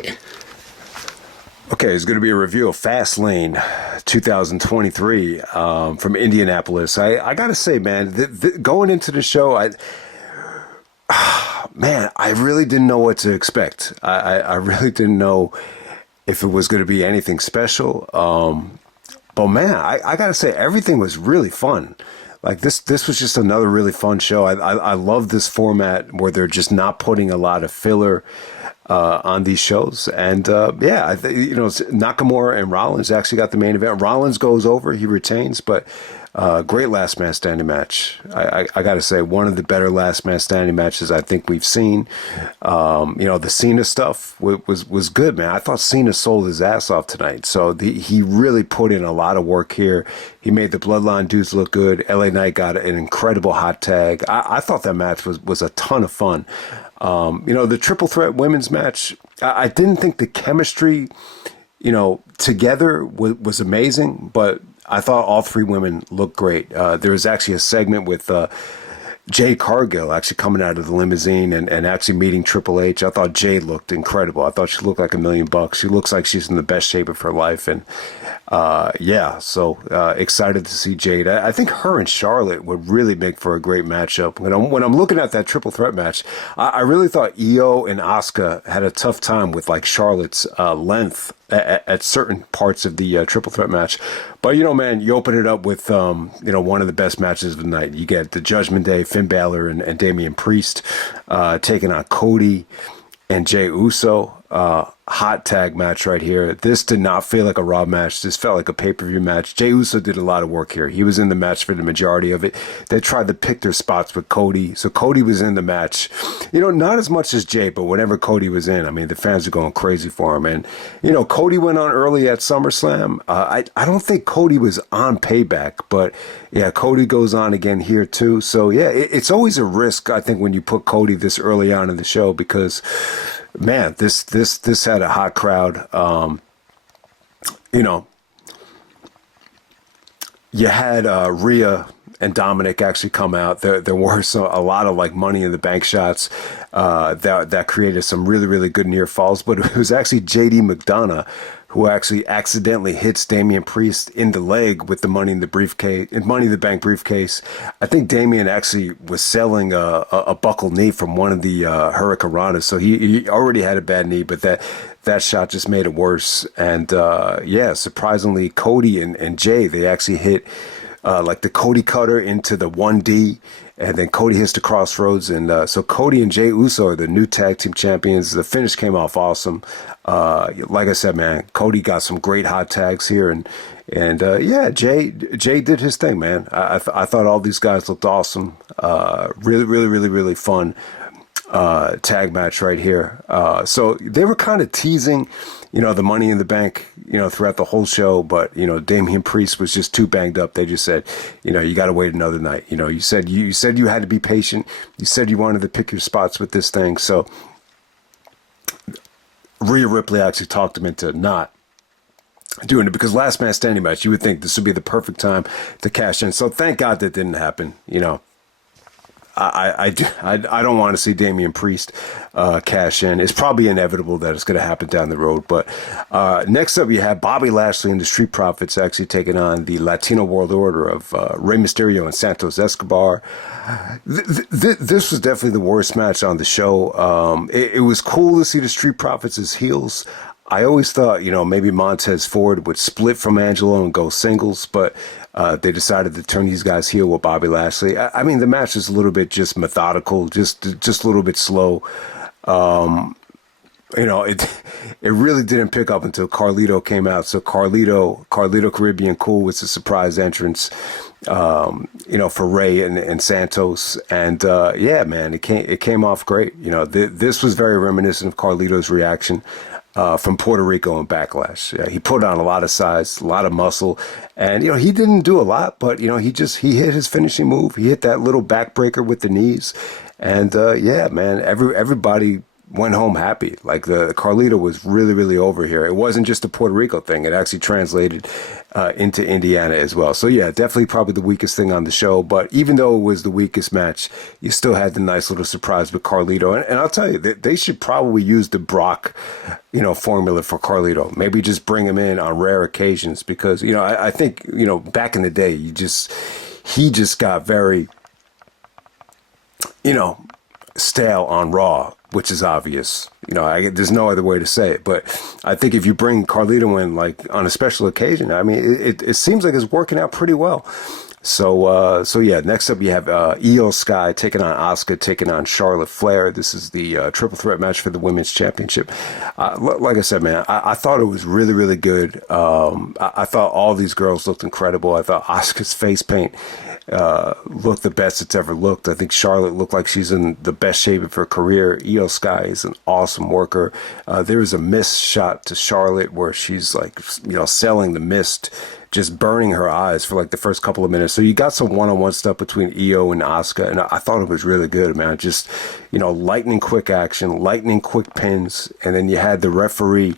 Okay. Okay, it's going to be a review of FastLane 2023 from Indianapolis. I got to say, man, going into the show, I really didn't know what to expect. I really didn't know if it was going to be anything special. But man, I got to say, everything was really fun. Like this was just another really fun show. I love this format where they're just not putting a lot of filler on these shows. And Nakamura and Rollins actually got the main event. Rollins goes over, he retains, but great last man standing match. I got to say, one of the better last man standing matches I think we've seen. The Cena stuff was good, man. I thought Cena sold his ass off tonight. So he really put in a lot of work here. He made the Bloodline dudes look good. LA Knight got an incredible hot tag. I thought that match was a ton of fun. The triple threat women's match, I didn't think the chemistry, together was amazing, but I thought all three women looked great. There was actually a segment with Jade Cargill actually coming out of the limousine and actually meeting Triple H. I thought Jade looked incredible. I thought she looked like $1 million. She looks like she's in the best shape of her life. And excited to see Jade. I think her and Charlotte would really make for a great matchup. When I'm looking at that triple threat match, I really thought Io and Asuka had a tough time with like Charlotte's length at certain parts of the triple threat match. But, man, you open it up with, one of the best matches of the night. You get the Judgment Day, Finn Balor and Damien Priest taking on Cody and Jey Uso. Hot tag match right here. This did not feel like a Raw match. This felt like a pay-per-view match. Jey Uso did a lot of work here. He was in the match for the majority of it. They tried to pick their spots with Cody. So Cody was in the match. Not as much as Jey, but whenever Cody was in, the fans are going crazy for him. And, Cody went on early at SummerSlam. I don't think Cody was on Payback, but yeah, Cody goes on again here too. So yeah, it's always a risk, I think, when you put Cody this early on in the show because, man, this had a hot crowd. You had Rhea and Dominic actually come out. There were a lot of like Money in the Bank shots that created some really, really good near falls. But it was actually JD McDonough who actually accidentally hits Damien Priest in the leg with the Money in the Bank briefcase. I think Damien actually was selling a buckle knee from one of the Hurricanranas, so he already had a bad knee, but that shot just made it worse. And surprisingly, Cody and Jey, they actually hit like the Cody cutter into the 1D, and then Cody hits the crossroads. And so Cody and Jey Uso are the new tag team champions. The finish came off awesome. Like I said, man, Cody got some great hot tags here. And Jey did his thing, man. I thought all these guys looked awesome. Really, really, really, really fun tag match right here. So they were kind of teasing, the Money in the Bank, throughout the whole show. But, Damien Priest was just too banged up. They just said, you got to wait another night. You said you had to be patient. You said you wanted to pick your spots with this thing. So Rhea Ripley actually talked him into not doing it because last man standing match, you would think this would be the perfect time to cash in. So thank God that didn't happen. I don't want to see Damien Priest cash in. It's probably inevitable that it's going to happen down the road. But next up, you have Bobby Lashley and the Street Profits actually taking on the Latino World Order of Rey Mysterio and Santos Escobar. This was definitely the worst match on the show. It was cool to see the Street Profits as heels. I always thought, maybe Montez Ford would split from Angelo and go singles, but they decided to turn these guys heel with Bobby Lashley. The match is a little bit just methodical, just a little bit slow. It really didn't pick up until Carlito came out. So Carlito Caribbean Cool was a surprise entrance, for Rey and Santos. And man, it came off great. This was very reminiscent of Carlito's reaction from Puerto Rico and Backlash. He put on a lot of size, a lot of muscle, and he didn't do a lot, but he hit his finishing move. He hit that little backbreaker with the knees, and man, everybody went home happy. Like the Carlito was really, really over here. It wasn't just a Puerto Rico thing. It actually translated into Indiana as well. So yeah, definitely probably the weakest thing on the show. But even though it was the weakest match, you still had the nice little surprise with Carlito. And I'll tell you, they should probably use the Brock, formula for Carlito. Maybe just bring him in on rare occasions because, I think, back in the day, he just got very, stale on Raw, which is obvious. There's no other way to say it. But I think if you bring Carlito in, like, on a special occasion, I mean, it seems like it's working out pretty well. So yeah, next up you have Io Sky taking on Asuka, taking on Charlotte Flair. This is the triple threat match for the women's championship. Like I said, man, I thought it was really, really good. I thought all these girls looked incredible. I thought Asuka's face paint looked the best it's ever looked. I think Charlotte looked like she's in the best shape of her career. Io Sky is an awesome worker. There was a mist shot to Charlotte where she's like, selling the mist, just burning her eyes for like the first couple of minutes. So you got some one-on-one stuff between Io and Asuka, and I thought it was really good, man. Just, lightning quick action, lightning quick pins, and then you had the referee,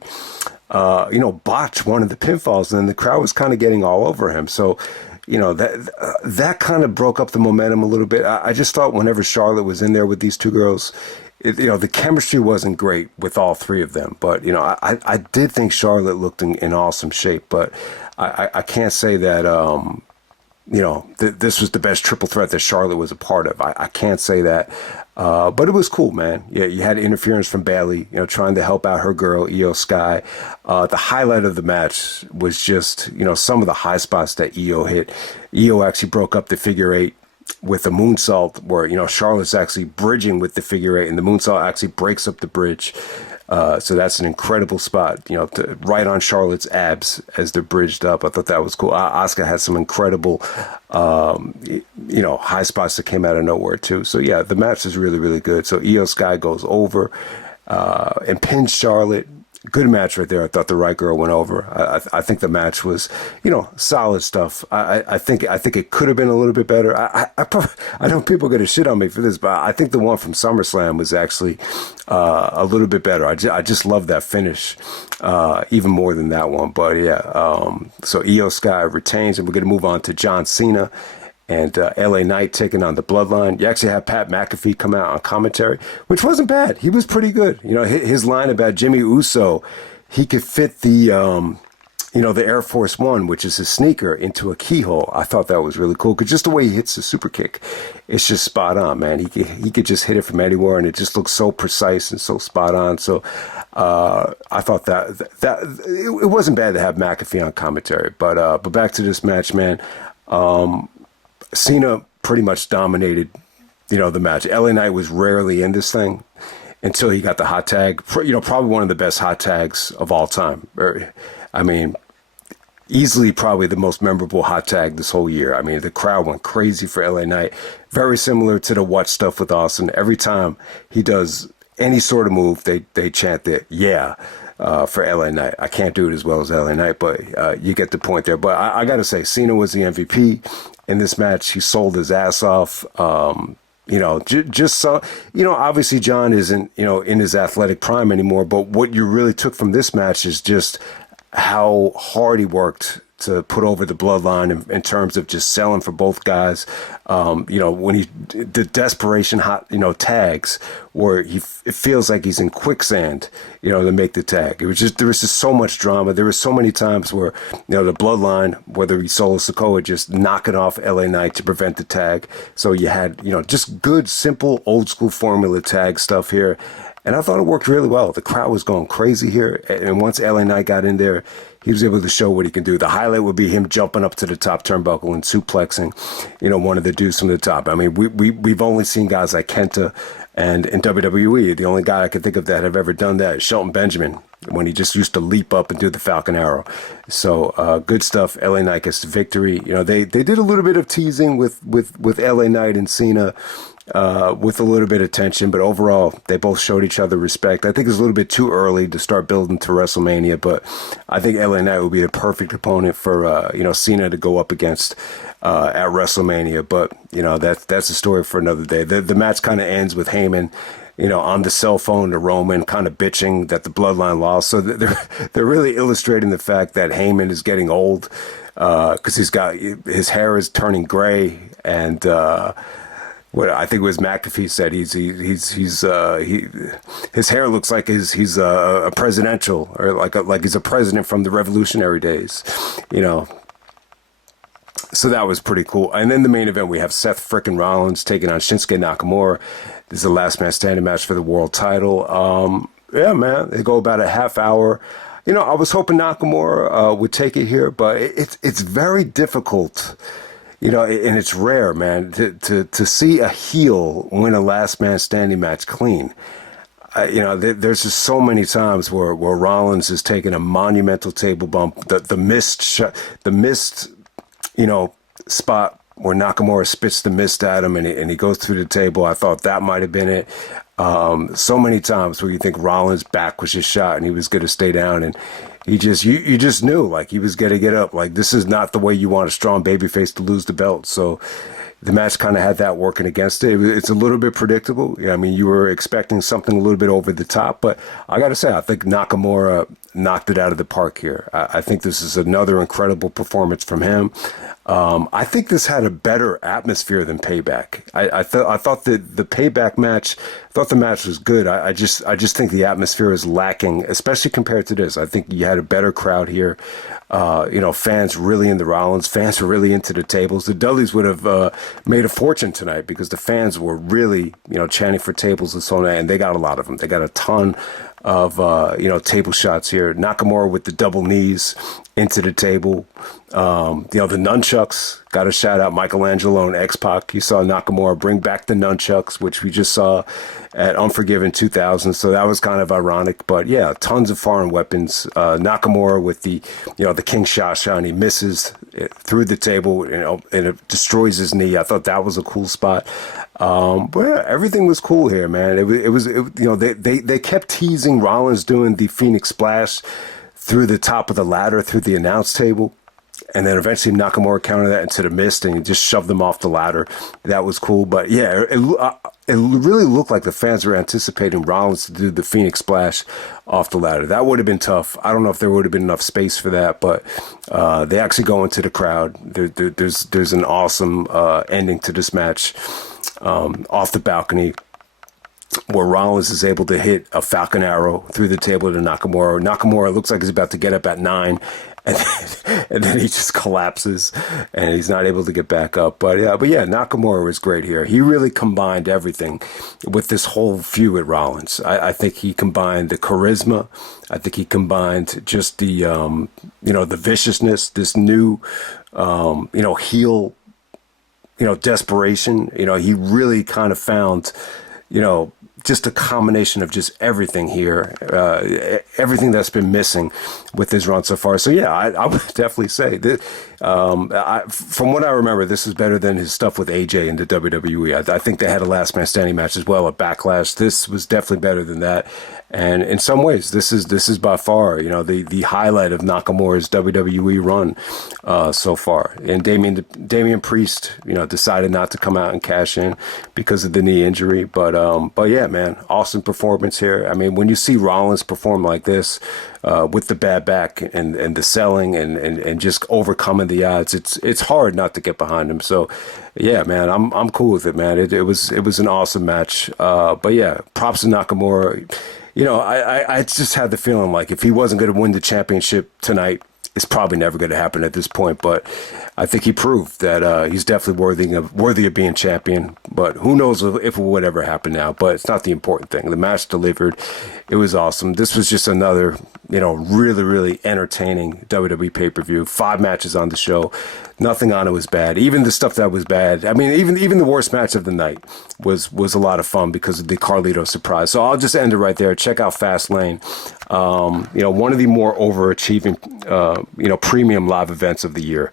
botch one of the pinfalls, and then the crowd was kind of getting all over him. So, that kind of broke up the momentum a little bit. I just thought whenever Charlotte was in there with these two girls, the chemistry wasn't great with all three of them. But, I did think Charlotte looked in awesome shape, but I can't say that, this was the best triple threat that Charlotte was a part of. I can't say that. But it was cool, man. Yeah, you had interference from Bayley, trying to help out her girl, Io Sky. The highlight of the match was just, some of the high spots that Io hit. Io actually broke up the figure eight with a moonsault where, Charlotte's actually bridging with the figure eight, and the moonsault actually breaks up the bridge. So that's an incredible spot, right on Charlotte's abs as they're bridged up. I thought that was cool. Asuka had some incredible, high spots that came out of nowhere too. So yeah, the match is really, really good. So Io Sky goes over and pins Charlotte. Good match right there. I thought the right girl went over. I think the match was, solid stuff. I think it could have been a little bit better. I know people are going to shit on me for this, but I think the one from SummerSlam was actually a little bit better. I just love that finish even more than that one. But yeah, so Io Sky retains, and we're going to move on to John Cena and LA Knight taking on the Bloodline. You actually have Pat McAfee come out on commentary, which wasn't bad. He was pretty good. His line about Jimmy Uso, he could fit the, the Air Force One, which is his sneaker, into a keyhole. I thought that was really cool because just the way he hits the super kick, it's just spot on, man. He could just hit it from anywhere, and it just looks so precise and so spot on. So I thought that it wasn't bad to have McAfee on commentary. But back to this match, man. Cena pretty much dominated, the match. LA Knight was rarely in this thing until he got the hot tag. Probably one of the best hot tags of all time. I mean, easily probably the most memorable hot tag this whole year. I mean, the crowd went crazy for LA Knight. Very similar to the What Stuff with Austin. Every time he does any sort of move, they chant it, yeah. For LA Knight. I can't do it as well as LA Knight, but you get the point there. But I got to say, Cena was the MVP in this match. He sold his ass off. Just so, obviously John isn't, in his athletic prime anymore. But what you really took from this match is just how hard he worked to put over the Bloodline in terms of just selling for both guys. When the desperation hot, tags where it feels like he's in quicksand, to make the tag. There was just so much drama. There were so many times where, the Bloodline, whether he solo Sikoa, just knocking off LA Knight to prevent the tag. So you had, just good, simple, old school formula tag stuff here. And I thought it worked really well. The crowd was going crazy here. And once LA Knight got in there, he was able to show what he can do. The highlight would be him jumping up to the top turnbuckle and suplexing, one of the dudes from the top. I mean, we've only seen guys like Kenta, and in WWE, the only guy I can think of that have ever done that is Shelton Benjamin, when he just used to leap up and do the Falcon Arrow. So good stuff. LA Knight gets the victory. They did a little bit of teasing with LA Knight and Cena. With a little bit of tension, but overall, they both showed each other respect. I think it's a little bit too early to start building to WrestleMania, but I think LA Knight would be the perfect opponent for, Cena to go up against at WrestleMania. But, that's a story for another day. The match kind of ends with Heyman, on the cell phone to Roman, kind of bitching that the Bloodline lost. So they're really illustrating the fact that Heyman is getting old because his hair is turning gray, and what I think it was McAfee said his hair looks like he's a presidential, or like he's a president from the Revolutionary days, So that was pretty cool. And then the main event, we have Seth frickin' Rollins taking on Shinsuke Nakamura. This is the last man standing match for the world title. Yeah, man, they go about a half hour. I was hoping Nakamura would take it here, but it's very difficult. And it's rare, man, to see a heel win a last man standing match clean. There's just so many times where Rollins is taking a monumental table bump. The missed spot where Nakamura spits the mist at him and he goes through the table. I thought that might have been it. So many times where you think Rollins' back was just shot and he was going to stay down, and you just knew like he was going to get up. Like, this is not the way you want a strong babyface to lose the belt. So the match kind of had that working against it. It's a little bit predictable. I mean, you were expecting something a little bit over the top, but I got to say, I think Nakamura knocked it out of the park here. I think this is another incredible performance from him. I think this had a better atmosphere than Payback. I thought that the Payback match, the match was good. I just think the atmosphere is lacking, especially compared to this. I think you had a better crowd here. Fans really into Rollins. Fans were really into the tables. The Dudleys would have made a fortune tonight because the fans were really, chanting for tables and so on, and they got a lot of them. They got a ton of, table shots here. Nakamura with the double knees into the table. The nunchucks, got a shout out Michelangelo and X-Pac. You saw Nakamura bring back the nunchucks, which we just saw at Unforgiven 2000. So that was kind of ironic, but yeah, tons of foreign weapons. Nakamura with the King Shasha, and he misses it through the table, and it destroys his knee. I thought that was a cool spot. But yeah, everything was cool here, man. They kept teasing Rollins doing the Phoenix Splash through the top of the ladder, through the announce table. And then eventually Nakamura countered that into the mist and he just shoved them off the ladder. That was cool. But yeah, it really looked like the fans were anticipating Rollins to do the Phoenix Splash off the ladder. That would have been tough. I don't know if there would have been enough space for that, but they actually go into the crowd. There's an awesome ending to this match off the balcony, where Rollins is able to hit a Falcon Arrow through the table to Nakamura. Nakamura looks like he's about to get up at 9, and then he just collapses, and he's not able to get back up. But yeah, Nakamura was great here. He really combined everything with this whole feud with Rollins. I think he combined the charisma. I think he combined just the the viciousness, this new heel, desperation. He really kind of found, just a combination of just everything here, everything that's been missing with his run so far. So yeah, I would definitely say that from what I remember, this is better than his stuff with AJ in the WWE. I think they had a last man standing match as well, a Backlash. This was definitely better than that. And in some ways, this is by far, the highlight of Nakamura's WWE run so far. And Damien Priest, decided not to come out and cash in because of the knee injury. But yeah, man, awesome performance here. I mean, when you see Rollins perform like this, with the bad back and the selling and just overcoming the odds, it's hard not to get behind him. So yeah, man, I'm cool with it, man. It was an awesome match. But yeah, props to Nakamura. I just had the feeling like if he wasn't going to win the championship tonight, it's probably never going to happen at this point. But I think he proved that he's definitely worthy of being champion. But who knows if it would ever happen now. But it's not the important thing. The match delivered. It was awesome. This was just another, really, really entertaining WWE pay-per-view. 5 matches on the show. Nothing on it was bad. Even the stuff that was bad. I mean, even the worst match of the night was a lot of fun because of the Carlito surprise. So I'll just end it right there. Check out FastLane. One of the more overachieving, premium live events of the year.